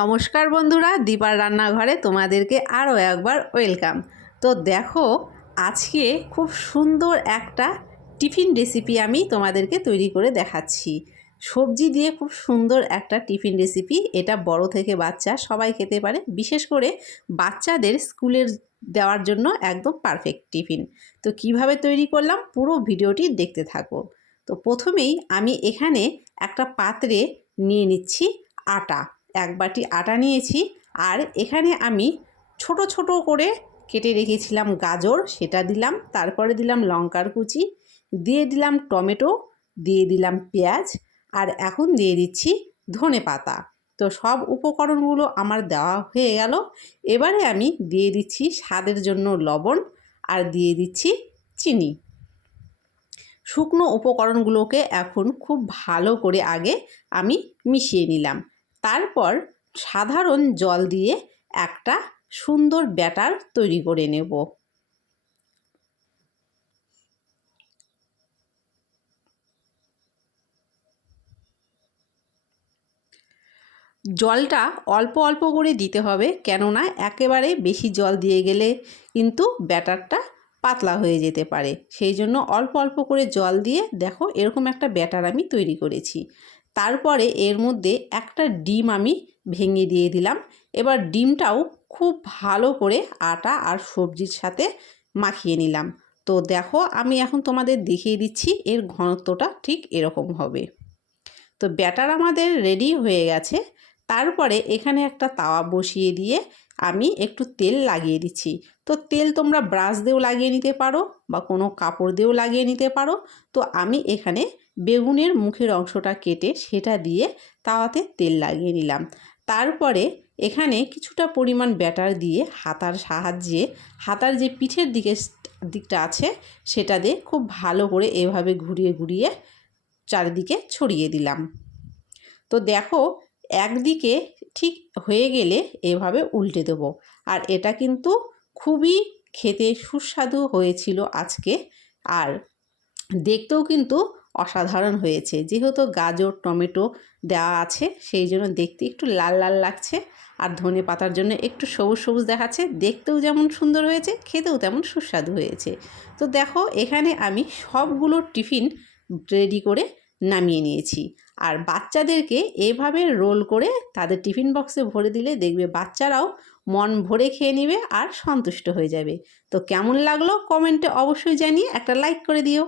নমস্কার বন্ধুরা, দীপার রান্নাঘরে তোমাদেরকে আরও একবার ওয়েলকাম। তো দেখো, আজকে খুব সুন্দর একটা টিফিন রেসিপি আমি তোমাদেরকে তৈরি করে দেখাচ্ছি। সবজি দিয়ে খুব সুন্দর একটা টিফিন রেসিপি। এটা বড় থেকে বাচ্চা সবাই খেতে পারে, বিশেষ করে বাচ্চাদের স্কুলের দেওয়ার জন্য একদম পারফেক্ট টিফিন। তো কিভাবে তৈরি করলাম পুরো ভিডিওটি দেখতে থাকো। তো প্রথমেই আমি এখানে একটা পাত্রে নিয়ে নিচ্ছি আটা। এক বাটি আটা নিয়েছি, আর এখানে আমি ছোট ছোট করে কেটে রেখেছিলাম গাজর, সেটা দিলাম। তারপরে দিলাম লঙ্কার কুচি, দিয়ে দিলাম টমেটো, দিয়ে দিলাম পেঁয়াজ, আর এখন দিয়ে দিচ্ছি ধনেপাতা। তো সব উপকরণগুলো আমার দেওয়া হয়ে গেল। এবারে আমি দিয়ে দিচ্ছি স্বাদের জন্য লবণ, আর দিয়ে দিচ্ছি চিনি। শুকনো উপকরণগুলোকে এখন খুব ভালো করে আগে আমি মিশিয়ে নিলাম। তারপর সাধারণ জল দিয়ে একটা সুন্দর ব্যাটার তৈরি করে নেব। জলটা অল্প অল্প করে দিতে হবে, কেননা একেবারে বেশি জল দিয়ে গেলে কিন্তু ব্যাটারটা পাতলা হয়ে যেতে পারে। সেই জন্য অল্প অল্প করে জল দিয়ে দেখো এরকম একটা ব্যাটার আমি তৈরি করেছি। তারপরে এর মধ্যে একটা ডিম আমি ভেঙে দিয়ে দিলাম। এবার ডিমটাও খুব ভালো করে আটা আর সবজির সাথে মাখিয়ে নিলাম। তো দেখো, আমি এখন তোমাদের দেখিয়ে দিচ্ছি এর ঘনত্বটা ঠিক এরকম হবে। তো ব্যাটার আমাদের রেডি হয়ে গেছে। তারপরে এখানে একটা তাওয়া বসিয়ে দিয়ে আমি একটু তেল লাগিয়ে দিচ্ছি। তো তেল তোমরা ব্রাশ দিয়েও লাগিয়ে নিতে পারো বা কোনো কাপড় দিয়েও লাগিয়ে নিতে পারো। তো আমি এখানে বেগুনের মুখের অংশটা কেটে সেটা দিয়ে তাওয়াতে তেল লাগিয়ে নিলাম। তারপরে এখানে কিছুটা পরিমাণ ব্যাটার দিয়ে হাতার সাহায্যে হাতার যে পিঠের দিকটা আছে সেটা দিয়ে খুব ভালো করে এভাবে ঘুরিয়ে ঘুরিয়ে চারিদিকে ছড়িয়ে দিলাম। তো দেখো, একদিকে ঠিক হয়ে গেলে এভাবে উল্টে দেবো। আর এটা কিন্তু খুবই খেতে সুস্বাদু হয়েছিল আজকে, আর দেখতেও কিন্তু অসাধারণ হয়েছে। যেহেতু গাজর টমেটো দেওয়া আছে সেই জন্য দেখতে একটু লাল লাল লাগছে, আর ধনে পাতার জন্য একটু সবুজ সবুজ দেখাচ্ছে। দেখতেও যেমন সুন্দর হয়েছে, খেতেও তেমন সুস্বাদু হয়েছে। তো দেখো, এখানে আমি সবগুলো টিফিন রেডি করে নামিয়ে নিয়েছি। আর বাচ্চাদেরকে এভাবে রোল করে তাদের টিফিন বক্সে ভরে দিলে দেখবে বাচ্চারাও মন ভরে খেয়ে নেবে আর সন্তুষ্ট হয়ে যাবে। তো কেমন লাগলো কমেন্টে অবশ্যই জানিয়ে একটা লাইক করে দিও।